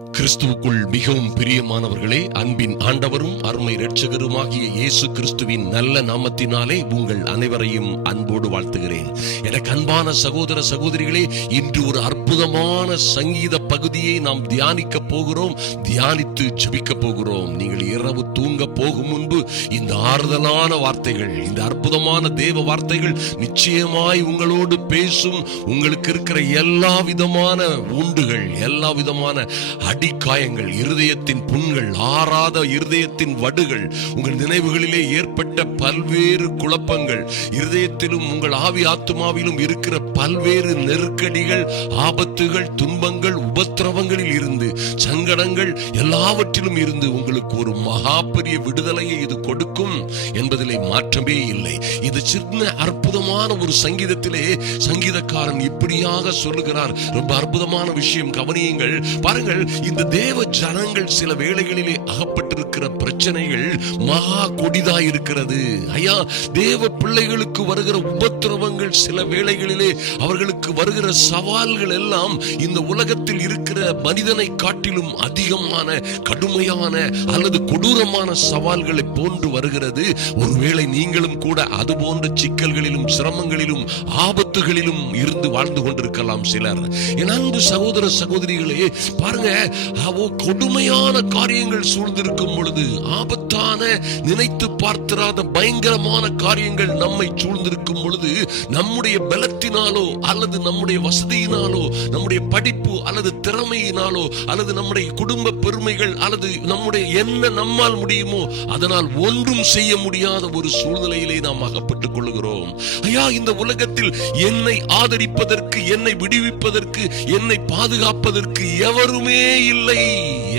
கிறிஸ்துவுக்குள் மிகவும் பிரியமானவர்களே அன்பின் ஆண்டவரும் அருமை இரட்சகருமாகிய இயேசு கிறிஸ்துவின் நல்ல நாமத்தினாலே உங்கள் அனைவரையும் அன்போடு வாழ்த்துகிறேன். எனக்கு அன்பான சகோதர சகோதரிகளே இன்று ஒரு அற்புதமான சங்கீத பகுதியை நாம் தியானிக்க போகிறோம் தியானித்து ஜபிக்க போகிறோம். நீங்கள் இரவு தூங்க போகும் முன்பு இந்த ஆறுதலான வார்த்தைகள் இந்த அற்புதமான தேவ வார்த்தைகள் நிச்சயமாய் உங்களோடு பேசும் உங்களுக்கு இருக்கிற எல்லா விதமான உண்டுகள் எல்லா விதமான அடிக்காயங்கள் இருதயத்தின் புண்கள் ஆறாத இருதயத்தின் வடுகள் உங்கள் நினைவுகளிலே ஏற்பட்ட பல்வேறு குழப்பங்கள். இருதயத்திலும் உங்கள் ஆவி ஆத்துமாவிலும் இருக்கிற பல்வேறு நெருக்கடிகள் ஆபத்துகள் துன்பங்கள் உபத்திரவங்களில் இருந்து சங்கடங்கள் எல்லாவற்றிலும் இருந்து உங்களுக்கு ஒரு மகா பெரிய விடுதலையை இது கொடுக்கும் என்பதிலே மாற்றமே இல்லை. இது சின்ன அற்புதமான ஒரு சங்கீதத்திலே சங்கீதக்காரன் இப்படியாக சொல்லுகிறார். ரொம்ப அற்புதமான விஷயம். கவனியுங்கள் பாருங்கள் இந்த தேவ ஜனங்கள் சில வேளைகளிலே அகப்பட்டிருக்கிற பிரச்சனைகள் மகா கொடிதா இருக்கிறது. ஐயா தேவ பிள்ளைகளுக்கு வருகிற உபத்திரவங்கள் சில வேளைகளிலே அவர்களுக்கு வருகிற சவால்கள் எல்லாம் இந்த உலகத்தில் இருக்கிற மனிதனை காட்டிலும் அதிகமான கடுமையான அல்லது கொடூரமான சவால்களை போன்று வருகிறது. ஒருவேளை நீங்களும் கூட அது போன்ற சிக்கல்களிலும் சிரமங்களிலும் ஆபத்துகளிலும் இருந்து வாழ்ந்து கொண்டிருக்கலாம் சிலர். என் அன்பு சகோதர சகோதரிகளே பாருங்க அவோ கொடுமையான காரியங்கள் சூழ்ந்திருக்கும் பொழுது ஆபத்தான நினைத்து பார்த்திராத பயங்கரமான காரியங்கள் நம்மை சூழ்ந்திருக்கும் பொழுது நம்முடைய பலத்தினால் அல்லது நம்முடைய வசதியினாலோ நம்முடைய படிப்பு அல்லது திறமையினாலோ அல்லது நம்முடைய குடும்ப பெருமைகள் அல்லது நம்முடைய என்ன நம்மால் முடியுமோ அதனால் ஒன்றும் செய்ய முடியாத ஒரு சூழ்நிலையிலே நாம் அகப்பட்டுக் கொள்கிறோம் ஐயா இந்த உலகத்தில் என்னை ஆதரிப்பதற்கு என்னை விடுவிப்பதற்கு என்னை பாதுகாப்பதற்கு எவருமே இல்லை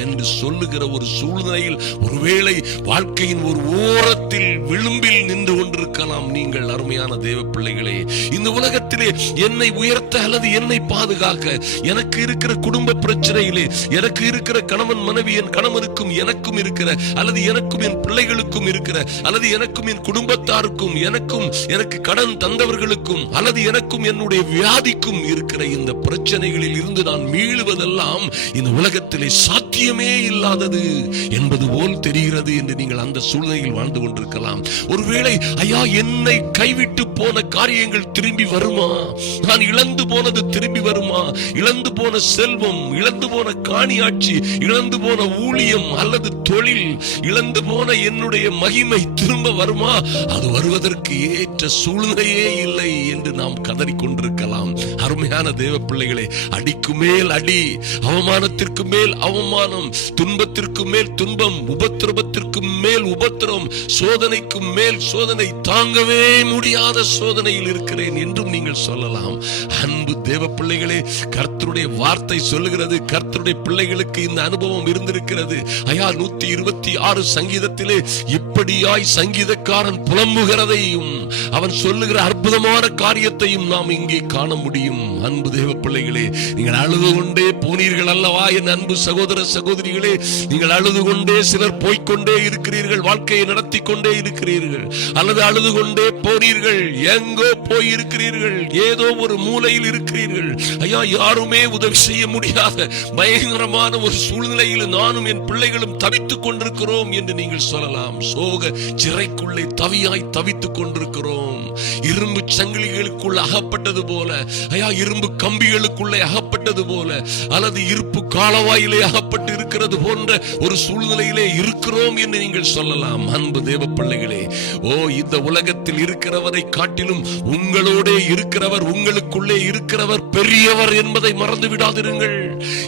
என்று சொல்லுகிற ஒரு சூழ்நிலையில் ஒருவேளை வாழ்க்கையின் ஒரு ஓரத்தில் விளிம்பில் நின்று கொண்டிருக்கலாம் நீங்கள் அருமையான தேவ பிள்ளைகளே இந்த உலகத்திலே என்னை உயர்த்த அல்லது என்னை பாதுகாக்க. எனக்கு இருக்கிற குடும்ப பிரச்சனையிலே எனக்கு இருக்கிற கணவன் மனைவி என் கணவனுக்கும் எனக்கும் இருக்கிற அல்லது எனக்கும் என் பிள்ளைகளுக்கும் இருக்கிற அல்லது எனக்கும் என் குடும்பத்தாருக்கும் எனக்கும் எனக்கு கடன் தந்தவர்களுக்கும் அல்லது எனக்கும் என்னுடைய வியாதிக்கும் இருக்கிற இந்த பிரச்சனைகளில் இருந்து நான் மீளுவதெல்லாம் இந்த உலகத்திலே சாத்தியமே இல்லாதது என்பது போல் தெரிகிறது என்று நீங்கள் அந்த சூழ்நிலையில் வாழ்ந்து கொண்டிருக்கலாம். ஒருவேளை ஐயா என்னை கைவிட்டு போன காரியங்கள் திரும்பி வருமா? நான் இழந்து போனது திரும்பி வருமா? இழந்து போன செல்வம் இழந்து போன காணியாட்சி இழந்து போன ஊழியம் அல்லது தொழில் இழந்து போன என்னுடைய மகிமை திரும்ப வருமா? அது வருவதற்கு ஏற்ற சூழ்நிலையே இல்லை என்று நாம் கதறிக் கொண்டிருக்கலாம் அருமையான தேவ பிள்ளைகளே அடிக்கு மேல் அடி அவமானத்திற்கு மேல் அவமானம் துன்பத்திற்கு மேல் துன்பம் உபத்திரவத்திற்கு மேல் உபத்திரம் சோதனைக்கு மேல் சோதனை தாங்கவே முடியாத சோதனையில் இருக்கிறேன் என்றும் நீங்கள் சொல்லலாம் அன்பு தேவ பிள்ளைகளே கர்த்தருடைய வார்த்தை சொல்லுகிறது கர்த்தருடைய பிள்ளைகளுக்கு இந்த அனுபவம் இருந்திருக்கிறது. ஐயா நூத்தி இருபத்தி ஆறு சங்கீதத்திலே இப்படியாய் சங்கீதக்காரன் புலம்புகிறதையும் அவன் சொல்லுகிற அற்புதமான காரியத்தையும் நாம் இங்கே காண முடியும். அன்பு தேவ பிள்ளைகளே நீங்கள் அழுது கொண்டே போனீர்கள் அல்லவா? என் அன்பு சகோதர சகோதரிகளே நீங்கள் அழுது கொண்டே சிலர் போய்கொண்டே இருக்கிறீர்கள் வாழ்க்கையை நடத்தி கொண்டே இருக்கிறீர்கள் அல்லது அழுது கொண்டே போனீர்கள் எங்கோ போயிருக்கிறீர்கள் இருக்கிறீர்கள் ஏதோ ஒரு மூலையில் இருக்கிறீர்கள். ஐயா யாருமே உதவி செய்ய முடியாத பயங்கரமான ஒரு சூழ்நிலையில் நானும் என் பிள்ளைகளும் தவித்துக் கொண்டிருக்கிறோம் என்று நீங்கள் சொல்லலாம். சோக சிறைக்குள்ளே தவியாய் தவித்துக் கொண்டிருக்கிறோம். இரும்பு சங்கிலிகளுக்குள் அகப்பட்டது போல ஐயா இரும்பு கம்பிகளுக்குள்ளே அகப்பட்டது போல அல்லது இருப்பு காலவாயிலே அகப்பட்டு இருக்கிறது போன்ற ஒரு சூழ்நிலையிலே இருக்கிறோம் என்று நீங்கள் சொல்லலாம். அன்பு தேவ பிள்ளைகளே ஓ இந்த உலகத்தில் இருக்கிறவரை காட்டிலும் உங்களோட இருக்கிறவர் உங்களுக்குள்ளே இருக்கிறவர் பெரியவர் என்பதை மறந்து விடாதிருங்கள்.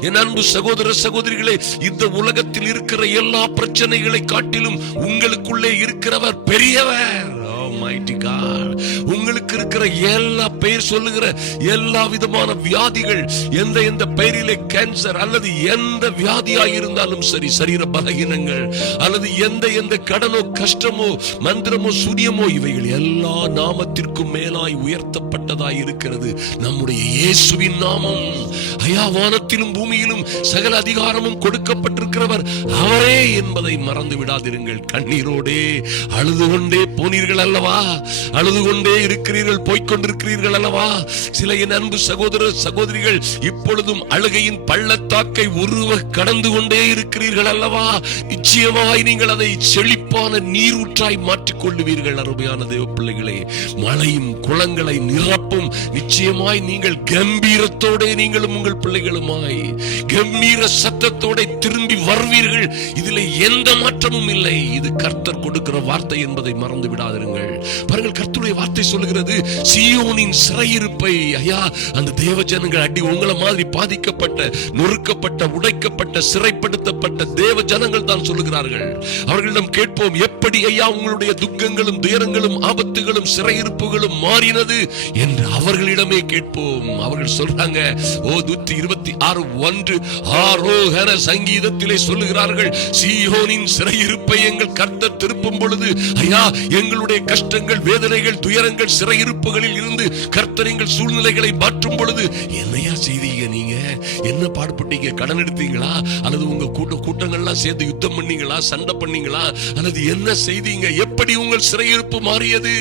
என் அன்பு சகோதர சகோதரிகளே இந்த உலகத்தில் இருக்கிற எல்லா பிரச்சனைகளை காட்டிலும் உங்களுக்குள்ளே இருக்கிறவர் பெரியவர். உங்களுக்கு இருக்கிற எல்லா பெயர் சொல்லுகிற எல்லா விதமான வியாதிகள் எந்த எந்த பெயரிலே கேன்சர் அல்லது எந்த வியாதியா இருந்தாலும் சரி சரீர பலகீனங்கள் அல்லது எந்த எந்த கடனோ கஷ்டமோ மந்திரமோ சுனியமோ இவைகள் எல்லா நாமத்திற்கும் மேலாய் உயர்த்தப்பட்டதாய் இருக்கிறது. நம்முடைய இயேசுவின் நாமம். ஐயா வானத்திலும் பூமியிலும் சகல அதிகாரமும் கொடுக்கப்பட்டிருக்கிறவர் அவரே என்பதை மறந்து விடாதிருங்கள். கண்ணீரோடே அழுது கொண்டே போனீர்கள் அல்லவா? அழுது கொண்டே இருக்கிறீர்கள் போய்கொண்டிருக்கிறீர்கள் அல்லவா? சில என் அன்பு சகோதர சகோதரிகள் இப்பொழுதும் அழுகையின் பள்ளத்தாக்கை உருவ கடந்து கொண்டே இருக்கிறீர்கள் அல்லவா? நிச்சயமாய் நீங்கள் அதை செழிப்பான நீரூற்றாய் மாற்றிக் கொள்ளுவீர்கள் அருமையான தேவ பிள்ளைகளே மழையும் குளங்களை நிரப்பும். நிச்சயமாய் நீங்கள் கம்பீரத்தோட நீங்களும் உங்கள் பிள்ளைகளுமாய் கம்பீர சத்தத்தோட திரும்பி வருவீர்கள். இதில் எந்த மாற்றமும் இல்லை. இது கர்த்தர் கொடுக்கிற வார்த்தை என்பதை மறந்து விடாதிருங்கள் பாருங்கள் கர்த்தருடைய வார்த்தை சொல்லுகிறது சியோனின் சிறையிருப்பை ஐயா அந்த தேவ ஜனங்கள் அடி உங்களை மாதிரி பாதிக்கப்பட்ட நொறுக்கப்பட்ட உடைக்கப்பட்ட சிறைப்படுத்தப்பட்ட தேவ ஜனங்கள் தான் சொல்லுகிறார்கள். அவர்களிடம் கேட்போம் எப்படி ஐயா உங்களுடைய துக்கங்களும் துயரங்களும் ஆபத்துகளும் சிறையிருப்புகளும் மாறினது? என்று அவர்களிடமே கேட்போம். அவர்கள் சொல்றாங்க ஓ நூத்தி இருபத்தி ஆறு ஒன்று ஆரோகண சங்கீதத்திலே சொல்லுகிறார்கள் சியோனின் சிறையிருப்பை எங்கள் கர்த்தர் திருப்பும் பொழுது ஐயா எங்களுடைய கஷ்டங்கள் வேதனைகள் துயரங்கள் சிறையிருப்புகளில் இருந்து கர்த்தர் எங்கள் சூழ்நிலைகளை மாற்றும் பொழுது என்னையா செய்தீங்க நீங்க? என்ன பாடுபட்டீங்க? கடன் எடுத்தீங்களா? அல்லது உங்க கூட்ட கூட்டங்கள்லாம் சேர்ந்து யுத்தம் பண்ணீங்களா? சண்டை பண்ணீங்களா? அல்லது என்ன செய்தீங்க? எப்படி உங்கள் சிறையிருப்பு மாறியது?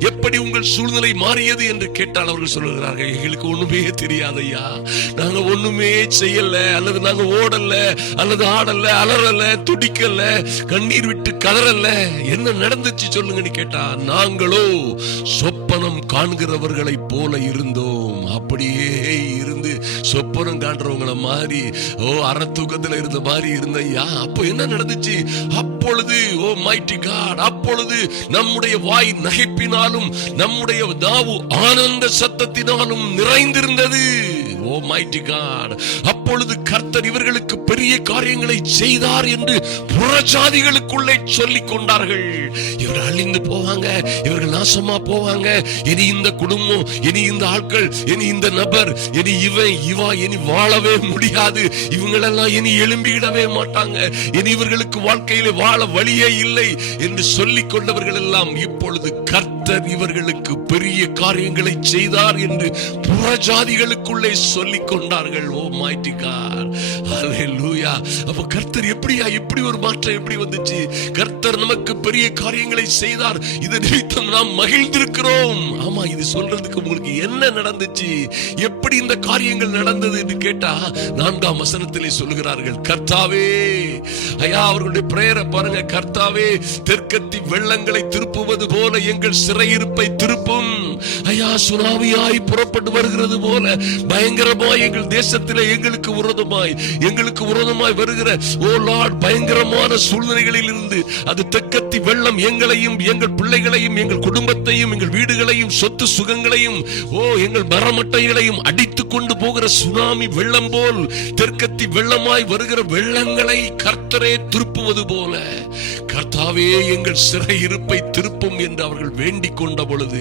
எப்படி உங்கள் சூழ்நிலை மாறியது என்று கேட்டால் அவர்கள் சொல்லுகிறார்கள் எங்களுக்கு ஒண்ணுமே தெரியாது ஐயா நாங்க ஒண்ணுமே செய்யல. அல்லது நாங்க ஓடல. அல்லது ஆடல அலறல துடிக்கல கண்ணீர் விட்டு கதறல. என்ன நடந்துச்சு சொல்லுங்கன்னு கேட்டா நாங்களோ சொப்பனம் காண்கிறவர்களை போல இருந்தோம். அப்படியே சொப்பனம் காட்டுறவங்களை மாதிரி ஓ அறத்துக்கத்துல இருந்த மாதிரி இருந்தையா அப்போ என்ன நடந்துச்சு? அப்பொழுது ஓ மைட்டி காட் அப்பொழுது நம்முடைய வாய் நகைப்பினாலும் நம்முடைய தாவு ஆனந்த சத்தத்தினாலும் நிறைந்திருந்தது. ஓ மைட்டி காட் அப்பொழுது கர்த்தர் இவர்களுக்கு பெரிய காரியங்களை செய்தார் என்று புறஜாதிகளுக்குள்ளே சொல்லிக் கொண்டார்கள். இவர்கள் அழிந்து போவாங்க இவர்கள் நாசமா போவாங்க. இனி இந்த குடும்பம் இனி இந்த ஆட்கள் இனி இந்த நபர் இனி இவன் இவா இனி வாழவே முடியாது. இவங்களெல்லாம் இனி எழும்பிடவே மாட்டாங்க. இனி இவர்களுக்கு வாழ்க்கையில வாழ வழியே இல்லை என்று சொல்லிக் கொண்டவர்கள் எல்லாம் இப்பொழுது கர்த்தர் கர்த்தர் இவர்களுக்கு பெரிய காரியங்களை செய்தார் என்று புறஜாதிகளுக்குள்ளே சொல்லிக் கொண்டார்கள். ஓ மைட்டி கார் லூயா அப்ப கர்த்தர் எப்படியா? இப்படி ஒரு மாற்றம் எப்படி வந்துச்சு? கர்த்தர் நமக்கு பெரிய காரியங்களை செய்தார். இதை நிமித்தம் நாம் மகிழ்ந்திருக்கிறோம். ஆமா இது சொல்றதுக்கு உங்களுக்கு என்ன நடந்துச்சு? எப்படி இந்த காரியங்கள் நடந்தது என்று கேட்டா நான்காம் வசனத்திலே சொல்கிறார்கள் கர்த்தாவே ஐயா அவர்களுடைய பிரேயரை பாருங்க. கர்த்தாவே தெற்கத்தி வெள்ளங்களை திருப்புவது போல எங்கள் சிறையிருப்பை திருப்பும். ஐயா சுனாமியாய் புறப்பட்டு வருகிறது போல பயங்கரமாய் எங்கள் தேசத்தில் எங்களுக்கு உரதமாய் எங்களுக்கு உரதமாய் வருகிற ஓ லார்ட் பயங்கரமான சூழ்நிலைகளில் இருந்து அது தெக்கத்தி வெள்ளம் எங்களையும் எங்கள் பிள்ளைகளையும் எங்கள் குடும்பத்தையும் எங்கள் வீடுகளையும் சொத்து சுகங்களையும் ஓ எங்கள் மரமட்டைகளையும் அடித்து கொண்டு போகிற சுனாமி வெள்ளம் போல் தெற்கத்தி வெள்ளமாய் வருகிற வெள்ளங்களை கர்த்தரே திருப்புவது போல. கர்த்தாவே எங்கள் சிறை இருப்பை திருப்பும் என்று அவர்கள் வேண்டிக் கொண்ட பொழுது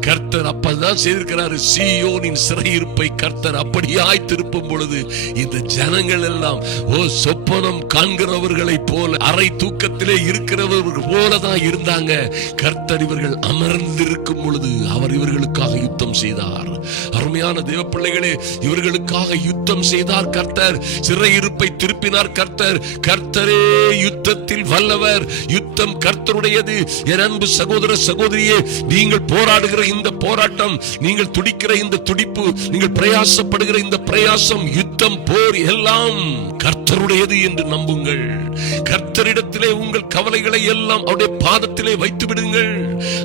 கர்த்தர் அப்பதான் செய்திருக்கிறாரு சியோனின் சிறை இருப்பை கர்த்தர் அப்படியாய் திருப்பும் பொழுது இந்த ஜனங்கள் எல்லாம் ஓ சொப்பனம் காண்கிறவர்களை போல அரை தூக்கத்திலே இருக்கிறவர்கள் போலதான் இருந்தாங்க. கர்த்தர் இவர்கள் அமர்ந்திருக்கும் பொழுது அவர் இவர்களுக்காக யுத்தம் செய்தார். அருமையான தேவ பிள்ளைகளே இவர்களுக்காக யுத்தம் செய்தார் கர்த்தர். சிறையிருப்பை திருப்பினார் கர்த்தர். கர்த்தரே யுத்தத்தில் வல்லவர். யுத்தம் கர்த்தருடையது. என் அன்பு சகோதர சகோதரியே நீங்கள் போராடுகிற இந்த போராட்டம் நீங்கள் துடிக்கிற இந்த துடிப்பு நீங்கள் பிரயாசப்படுகிற இந்த பிரயாசம் யுத்தம் போர் எல்லாம் கர்த்தருடையது என்று நம்புங்கள். கர்த்தரிடத்திலே உங்கள் கவலைகளை எல்லாம் அவருடைய பாதத்திலே வைத்து விடுங்கள்.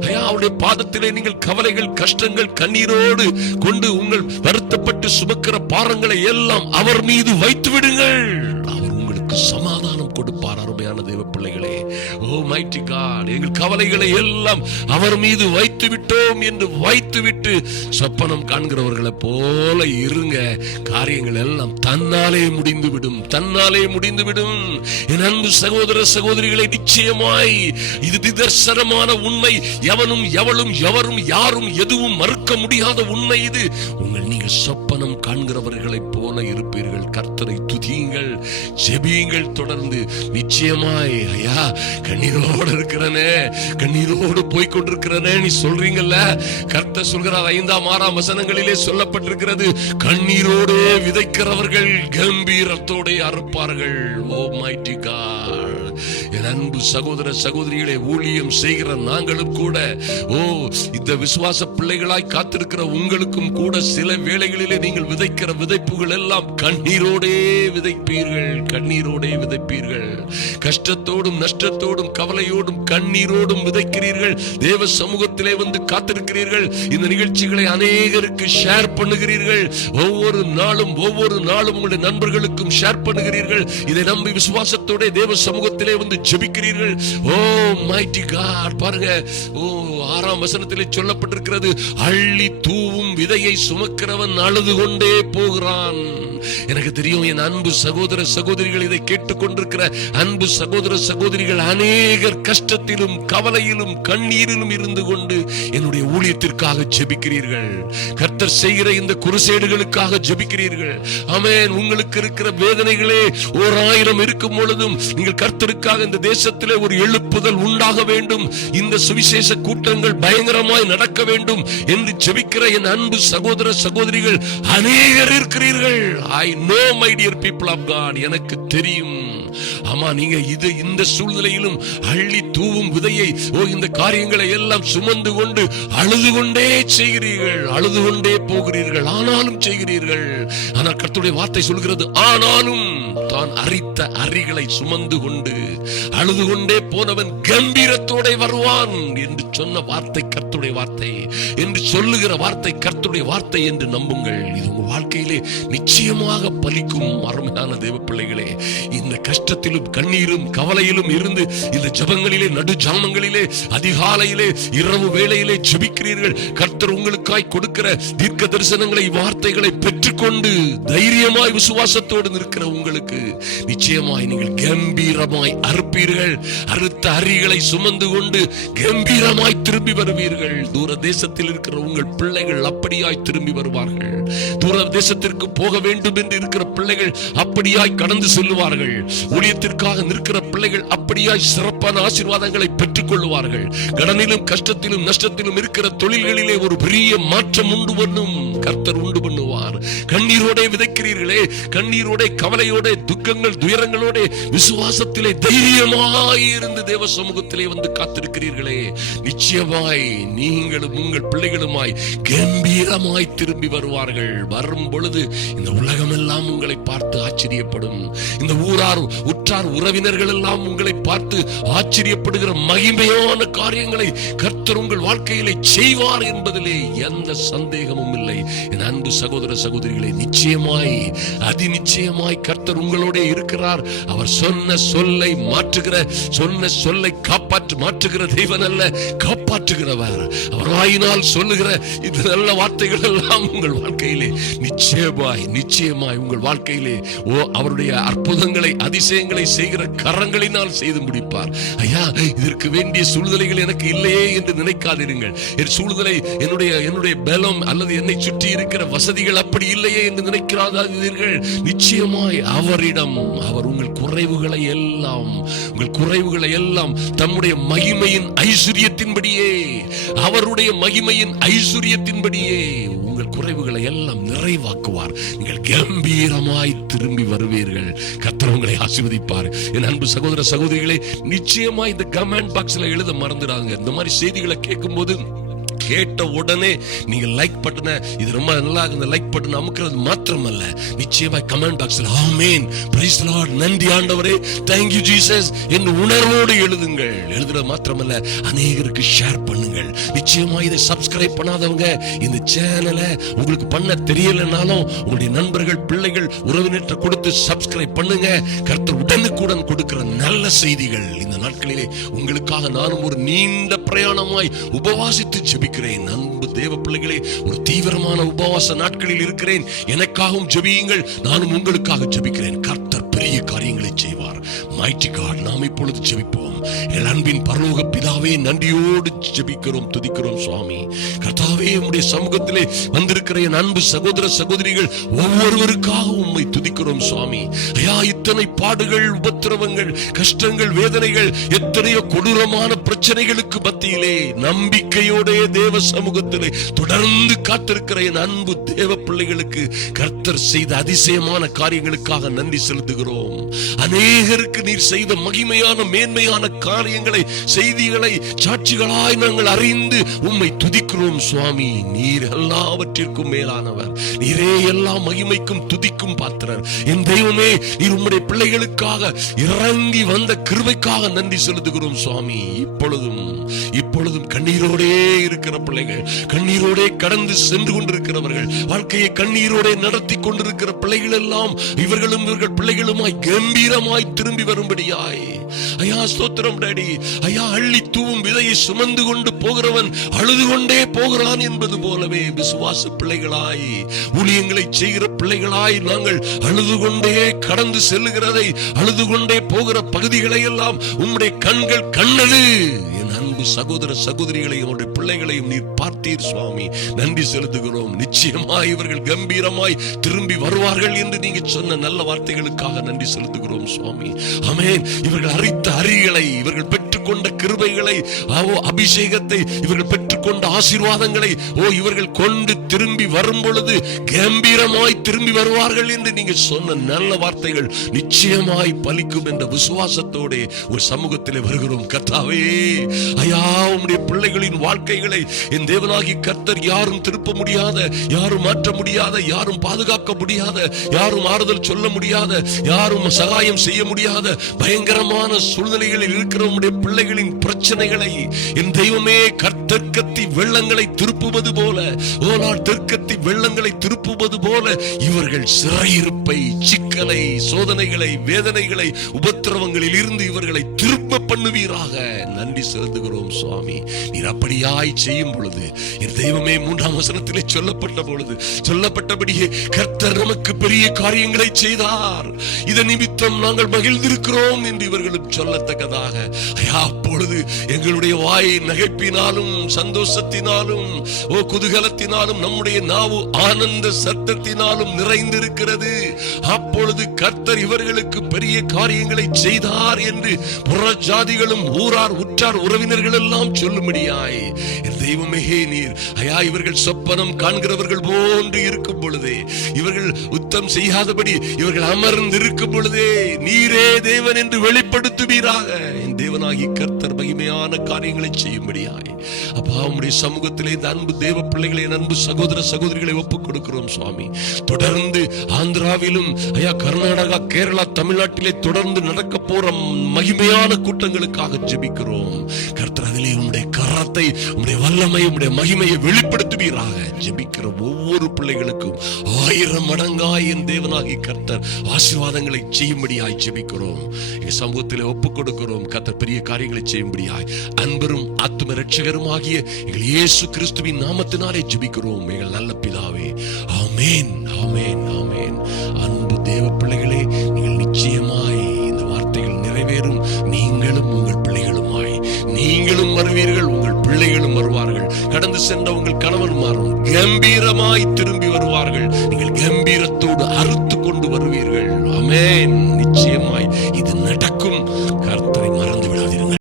ஐயா அவருடைய பாதத்திலே நீங்கள் கவலைகள் கஷ்டங்கள் கண்ணீரோடு கொண்டு உங்கள் வருத்தப்பட்டு சுமக்கிற பாரங்களை எல்லாம் அவர் மீது வைத்து விடுங்கள். அவர் உங்களுக்கு சமாதானம் கொடுப்பார் மைட்டி காட் எங்கள் கவலைகளை எல்லாம் அவர் மீது வைத்து விட்டோம் என்று வைத்து விட்டு சொப்பனம் காண்கிறவர்களை போல இருங்க. காரியங்கள் எல்லாம் தன்னாலே முடிந்து விடும் தன்னாலே முடிந்து விடும் என் அன்பு சகோதர சகோதரிகளை நிச்சயமாய் இது நிதர்சனமான உண்மை. எவனும் எவளும் எவரும் யாரும் எதுவும் மறுக்க முடியாத உண்மை இது. உங்கள் நீங்கள் சொப்பனம் காண்கிறவர்களைப் போல இருப்பீர்கள். கர்த்தரை துதியுங்கள் ஜெபியுங்கள் தொடர்ந்து. நிச்சயமாய் ஐயா கண்ணீரோடு இருக்கிறனே கண்ணீரோடு போய்கொண்டிருக்கிறனே நீ நீ சொல்றீங்கல்ல? கர்த்த சொல்கிறார் ஐந்தாம் ஆறாம் வசனங்களிலே சொல்லப்பட்டிருக்கிறது கண்ணீரோடே விதைக்கிறவர்கள் கம்பீரத்தோடே அறுப்பார்கள் ஓ மைட்டி காட். என் அன்பு சகோதர சகோதரிகளை ஊழியம் செய்கிற நாங்களும் கூட ஓ இந்த விசுவாச பிள்ளைகளாய் காத்திருக்கிற உங்களுக்கும் கூட சில வேளைகளிலே நீங்கள் விதைக்கிற விதைப்புகள் எல்லாம் கண்ணீரோடே விதைப்பீர்கள் கண்ணீரோடே விதைப்பீர்கள். கஷ்டத்தோடும் நஷ்டத்தோடும் கவலையோடும் கண்ணீரோடும் விதைக்கிறீர்கள். தேவ சமூகத்திலே வந்து காத்திருக்கிறீர்கள். இந்த நிகழ்ச்சிகளை அநேகருக்கு ஷேர் பண்ணுகிறீர்கள். ஒவ்வொரு நாளும் ஒவ்வொரு நாளும் உங்களுடைய நண்பர்களுக்கும் ஷேர் பண்ணுகிறீர்கள். இதை நம்பி விசுவாசத்தோட தேவ சமூகத்திலே வந்து ஜெபிக்கிறீர்கள். ஓ மைட்டி காட் பாருங்க. ஓ ஆறாம் வசனத்திலே சொல்லப்பட்டிருக்கிறது அள்ளி தூவும் விதையை சுமக்கிறவன் அழுது கொண்டே போகிறான். எனக்கு தெரியும் என் அன்பு சகோதர சகோதரிகள் இதை கேட்டுக்கொண்டிருக்கிற அன்பு சகோதர சகோதரிகள் அநேகர் கஷ்டத்திலும் கவலையிலும் கண்ணீரிலும் இருந்து கொண்டு என்னுடைய ஊழியத்திற்காக ஜெபிக்கிறீர்கள். கர்த்தர் செய்கிற இந்த குருசேடுகளுக்காக ஜெபிக்கிறீர்கள். அமேன் உங்களுக்கு இருக்கிற வேதனைகளே ஓர் ஆயிரம் இருக்கும் பொழுதும் நீங்கள் கர்த்தருக்காக இந்த தேசத்திலே ஒரு எழுப்புதல் உண்டாக வேண்டும். இந்த சுவிசேஷ கூட்டங்கள் பயங்கரமாய் நடக்க வேண்டும் என்று ஜெபிக்கிற என் அன்பு சகோதர சகோதரிகள் அநேகர் இருக்கிறீர்கள். I know my dear people of God எனக்கு தெரியும். ஆமா நீங்க இது இந்த சூழ்நிலையிலும் அள்ளி தூவும் விதையை ஓ இந்த காரியங்களை எல்லாம் சுமந்து கொண்டு அழுது கொண்டே செய்கிறீர்கள். அழுது கொண்டே போகிறீர்கள். ஆனாலும் செய்கிறீர்கள். ஆனால் கர்த்தருடைய வார்த்தை சொல்கிறது ஆனாலும் தான் அரித்த அரிகளை சுமந்து கொண்டு அழுது கொண்டே போனவன் கம்பீரத்தோட வருவான் என்று சொன்ன வார்த்தை கர்த்துடைய வார்த்தை. என்று சொல்லுகிற வார்த்தை கர்த்துடைய வார்த்தை என்று நம்புங்கள். இது உங்க வாழ்க்கையிலே நிச்சயமாக பலிக்கும் அருமையான தேவ பிள்ளைகளே இந்த கஷ்டத்திலும் கண்ணீரும் கவலையிலும் இருந்து இந்த ஜபங்களிலே நடு ஜாமங்களிலே அதிகாலையிலே இரவு வேளையிலே ஜபிக்கிறீர்கள். கர்த்தர் உங்களுக்காய் கொடுக்கிற தீர்க்க தரிசனங்களை வார்த்தைகளை பெற்றுக்கொண்டு தைரியமாய் விசுவாசத்தோடு நிற்கிற உங்களுக்கு நிச்சயமாய் நீங்கள் கம்பீரமாய் அறுப்பீர்கள். அறுத்த அரிகளை சுமந்து கொண்டு கம்பீரமாய் திரும்பி வருவீர்கள். தூர தேசத்தில் இருக்கிற உங்கள் பிள்ளைகள் அப்படியாய் திரும்பி வருவார்கள். தூர தேசத்திற்கு போக வேண்டும் என்று இருக்கிற பிள்ளைகள் அப்படியாய் கடந்து செல்லுவார்கள். ஊழியத்திற்காக நிற்கிற பிள்ளைகள் அப்படியாய் சிறப்பான ஆசீர்வாதங்களை பெற்றுக் கொள்வார்கள் கடனிலும் கஷ்டத்திலும் நஷ்டத்திலும் இருக்கிற தொழில்களிலே ஒரு பெரிய மாற்றம் உண்டு பண்ணும். கர்த்தர் உண்டு பண்ணுவார். கண்ணீரோட விதைக்கிறீர்களே. கண்ணீரோட கவலையோட துக்கங்கள் துயரங்களோட விசுவாசத்திலே தைரியமாய் இருந்து தேவ சமூகத்திலே வந்து காத்திருக்கிறீர்களே. நிச்சயமாய் நீங்களும் உங்கள் பிள்ளைகளுமாய் கம்பீரமாய் திரும்பி வருவார்கள். வரும் பொழுது இந்த உலகம் எல்லாம் உங்களை பார்த்து ஆச்சரியப்படும். இந்த ஊரார் உற்றார் உறவினர்கள் எல்லாம் உங்களை பார்த்து ஆச்சரியப்படுகிற மகிமையான காரியங்களை கர்த்தர் உங்கள் வாழ்க்கையிலே செய்வார் என்பதிலே எந்த சந்தேகமும் இல்லை. என் அன்பு சகோதர சகோதரிகளை நிச்சயமாய் அதி நிச்சயமாய் கர்த்தர் உங்களோட இருக்கிறார். அவர் சொன்ன சொல்லை மாற்றுகிற சொன்ன சொல்லை காப்பாற்று மாற்றுகிற தெய்வன் அல்ல காப்பாற்றுகிறவர். அவர் வாயினால் சொல்லுகிற இந்த நல்ல வார்த்தைகள் எல்லாம் உங்கள் வாழ்க்கையிலே நிச்சயமாய் நிச்சயமாய் உங்கள் வாழ்க்கையிலே. ஓ அவருடைய அற்புதங்களை அதிசயங்களை செய்கிற கரங்களினால் செய்து முடிப்பார். ஐயா இதற்கு வேண்டிய சூழ்நிலைகள் எனக்கு இல்லையே என்று நினைக்காதிருங்கள் என் சூழ்நிலை என்னுடைய என்னுடைய பலம் அல்லது என்னை சுற்றி இருக்கிற வசதிகள் அப்படி இல்லையே என்று நினைக்கிறாதீர்கள் நிச்சயமாய் அவரிடம் அவர் உங்கள் குறைவுகளை எல்லாம் உங்கள் குறைவுகளை எல்லாம் தம்முடைய மகிமையின் ஐஸ்வர்யத்தின்படியே அவருடைய மகிமையின் ஐஸ்வர்யத்தின்படியே உங்கள் குறைவுகளை எல்லாம் நிறைவாக்குவார். நீங்கள் கம்பீரமாய் திரும்பி வருவீர்கள். கத்தர் உங்களை ஆசீர்வதிப்பார். என் அன்பு சகோதர சகோதரிகளை நிச்சயமா இந்த கமெண்ட் பாக்ஸ்ல எழுத மறந்துடாங்க இந்த மாதிரி செய்திகளை கேட்கும்போது கேட்ட உடனே நீங்க லைக் பட்டன இது ரொம்ப நல்லா இருக்கு லைக் பட்டன் அமுக்கிறது மாத்திரமல்ல. நிச்சயமா கமெண்ட் பாக்ஸ்ல ஆமேன். பிரைஸ் லார்ட் நன்றி ஆண்டவரே. தேங்க் யூ ஜீசஸ் என் உணர்வோடு எழுதுங்கள். எழுதுறது மாத்திரமல்ல அநேகருக்கு ஷேர் பண்ணுங்கள். நிச்சயமா இதை சப்ஸ்கிரைப் பண்ணாதவங்க இந்த சேனலை உங்களுக்கு பண்ண தெரியலனாலும் உங்களுடைய நண்பர்கள் பிள்ளைகள் உறவினர்கிட்ட கொடுத்து சப்ஸ்கிரைப் பண்ணுங்க. கர்த்தர் உடனுக்குடன் கொடுக்கிற நல்ல செய்திகள் இந்த நாட்களிலே உங்களுக்காக நானும் ஒரு நீண்ட பிரயாணமாய் உபவாசித்து ஜெபிக்கிறேன். அன்பு தேவ பிள்ளைகளே ஒரு தீவிரமான உபவாச நாட்களில் இருக்கிறேன். எனக்காகவும் ஜெபியுங்கள் நானும் உங்களுக்காக ஜெபிக்கிறேன். கர்த்தர் பெரிய காரியங்களை செய்வார். மைட்டி காட் நாம் இப்பொழுது ஜெபிப்போம். என் அன்பின் பரலோக பிதாவே நன்றியோடு ஜபிக்கிறோம் துதிக்கிறோம் சுவாமி. கர்த்தாவே உம்முடைய சமூகத்திலே வந்திருக்கிற என் அன்பு சகோதர சகோதரிகள் ஒவ்வொருவருக்காக உம்மை துதிக்கிறோம் சுவாமி. ஐயா இத்தனை பாடுகள் உபத்திரவங்கள் கஷ்டங்கள் வேதனைகள் எத்தனையோ கொடூரமான பிரச்சனைகளுக்கு மத்தியிலே நம்பிக்கையோட தேவ சமூகத்திலே தொடர்ந்து காத்திருக்கிற என் அன்பு தேவ பிள்ளைகளுக்கு கர்த்தர் செய்த அதிசயமான காரியங்களுக்காக நன்றி செலுத்துகிறோம். அநேகருக்கு நீர் செய்த மகிமையான மேன்மையான காரியங்களை செய்திகளை சாட்சிகளாய் நாங்கள் அறிந்து உம்மை துதிக்கிறோம் சுவாமி. நீர் எல்லாவற்றிற்கும் மேலானவர். நீரே எல்லா மகிமைக்கும் துதிக்கும் பாத்திரர். என் தெய்வமே நீர் உம்முடைய பிள்ளைகளுக்காக இறங்கி வந்த கிருபைக்காக நன்றி செலுத்துகிறோம் சுவாமி. இப்பொழுதும் இப்பொழுதும் கண்ணீரோடே இருக்கிற பிள்ளைகள் கண்ணீரோடே கடந்து சென்று கொண்டிருக்கிறவர்கள் வாழ்க்கையை கண்ணீரோடே நடத்தி கொண்டிருக்கிற பிள்ளைகள் எல்லாம் இவர்களும் இவர்கள் பிள்ளைகளுமாய் கம்பீரமாய் திரும்பி வரும்படியாய் ஐயா ஸ்தோத்திரம் டாடி. ஐயா அள்ளி தூவும் விதையை சுமந்து கொண்டு போகிறவன் அழுது கொண்டே போகிறான் என்பது போலவே விசுவாச பிள்ளைகளாய் ஊழியங்களை செய்கிற பிள்ளைகளாய் நாங்கள் அழுது கொண்டே கடந்து செல்லுகிறதை அழுது கொண்டே போகிற பகுதிகளை எல்லாம் உம்முடைய கண்கள் கண்ணது. என் அன்பு சகோதர சகோதரிகளையும் அவருடைய பிள்ளைகளையும் நீர் பார்த்தீர் சுவாமி. நன்றி செலுத்துகிறோம். நிச்சயமாய் இவர்கள் கம்பீரமாய் திரும்பி வருவார்கள் என்று நீங்க சொன்ன நல்ல வார்த்தைகளுக்காக நன்றி செலுத்துகிறோம் சுவாமி. அமேன் இவர்கள் பறித்த அறிகளை இவர்கள் பெற்றுக்கொண்ட கிருபைகளை ஆவோ அபிஷேகத்தை இவர்கள் பெற்றுக்கொண்ட ஆசீர்வாதங்களை ஓ இவர்கள் கொண்டு திரும்பி வரும் பொழுது கம்பீரமாய் திரும்பி வருவார்கள் என்று நீங்க சொன்ன நல்ல வார்த்தைகள் நிச்சயமாய் பலிக்கும் என்ற விசுவாசத்தோட ஒரு சமூகத்திலே வருகிறோம். கர்த்தாவே ஐயா உம்முடைய பிள்ளைகளின் வாழ்க்கைகளை என் தேவனாகி கர்த்தர் யாரும் திருப்ப முடியாத யாரும் மாற்ற முடியாத யாரும் பாதுகாக்க முடியாத யாரும் ஆறுதல் சொல்ல முடியாத யாரும் சகாயம் செய்ய முடியாத பயங்கரமான சூழ்நிலைகளில் இருக்கிற உம்முடைய பிள்ளைகளின் பிரச்சனைகளை என் தெய்வமே கர்த்தர்க்கத்தி வெள்ளங்களை திருப்புவது போல ஓ தெற்கத்தி வெள்ளங்களை திருப்புவது போல இவர்கள் சிறையிருப்பை சிக்கலை சோதனைகளை வேதனைகளை உபத்திரவங்களில் இருந்து இவர்களை திரும்ப பண்ணுவீராக. நன்றி செலுத்துகிறோம் சுவாமி. நீர் அப்படியாய் செய்யும் பொழுது என் தெய்வமே மூன்றாம் வசனத்திலே சொல்லப்பட்ட பொழுது சொல்லப்பட்டபடியே கர்த்தர் நமக்கு பெரிய காரியங்களை செய்தார். இதன் நிமித்தம் நாங்கள் மகிழ்ந்திருக்கிறோம் என்று இவர்களும் சொல்லத்தக்கதாக. ஐயா அப்பொழுது எங்களுடைய வாய் நகைப்பினாலும் சந்தோஷத்தினாலும் ஓ குதூகலத்தினாலும் நம்முடைய நாவு ஆனந்த சத்தத்தினாலும் நிறைந்திருக்கிறது. அப்பொழுது கர்த்தர் இவர்களுக்கு பெரிய காரியங்களை செய்தார் என்று புறஜாதிகளும் ஊரார் உற்றார் உறவினர்கள் எல்லாம் சொல்லும்படியாய் தெய்வமே நீர். ஐயா இவர்கள் சொப்பனம் காண்கிறவர்கள் போன்று இருக்கும் பொழுதே இவர்கள் உத்தம் செய்யாதபடி இவர்கள் அமர்ந்து இருக்கும் பொழுதே நீரே தேவன் என்று வெளிப்படுத்துவீராக. என் தேவனாகி கர்த்தர் மகிமையான காரியங்களை செய்யும்படியாய். அப்பா உம்முடைய சமூகத்திலே இந்த அன்பு தேவ பிள்ளைகளை அன்பு சகோதர சகோதரிகளை ஒப்புக் கொடுக்கிறோம் சுவாமி. தொடர்ந்து ஆந்திராவிலும் ஐயா கர்நாடகா கேரளா தமிழ்நாட்டிலே தொடர்ந்து நடக்க போற மகிமையான கூட்டங்களுக்காக ஜெபிக்கிறோம். கர்த்தர் அதிலே உம்முடைய கரத்தை உம்முடைய வல்லமை உம்முடைய மகிமையை கம்பீராக ஜெபிக்கிற ஒவ்வொரு பிள்ளைகளுக்கும் ஆயிரம் மடங்காய் என் தேவனாகி கர்த்தர் ஆசீர்வாதங்களை செய்யும்படியாய் ஜெபிக்கிறோம். எங்க சமூகத்திலே ஒப்புக் கொடுக்கிறோம். கர்த்தர் பெரிய காரியங்களை செய்யும்படியாய். அன்பரும் ஆத்ம ரட்சகரும் ஆகிய எங்கள் இயேசு கிறிஸ்துவின் நாமத்தினாலே ஜெபிக்கிறோம். எங்கள் நல்ல பிதாவே. ஆமேன். ஆமேன். ஆமேன். அன்பு தேவ பிள்ளைகளே நீங்கள் நிச்சயமாய் இந்த வார்த்தைகள் நிறைவேறும். நீங்களும் உங்கள் பிள்ளைகளுமாய். நீங்களும் வருவீர்கள். பிள்ளைகளும் வருவார்கள். கடந்து சென்ற உங்கள் கணவன் மாறும் கம்பீரமாய் திரும்பி வருவார்கள். நீங்கள் கம்பீரத்தோடு அறுத்து கொண்டு வருவீர்கள். அமேன் நிச்சயமாய் இது நடக்கும்.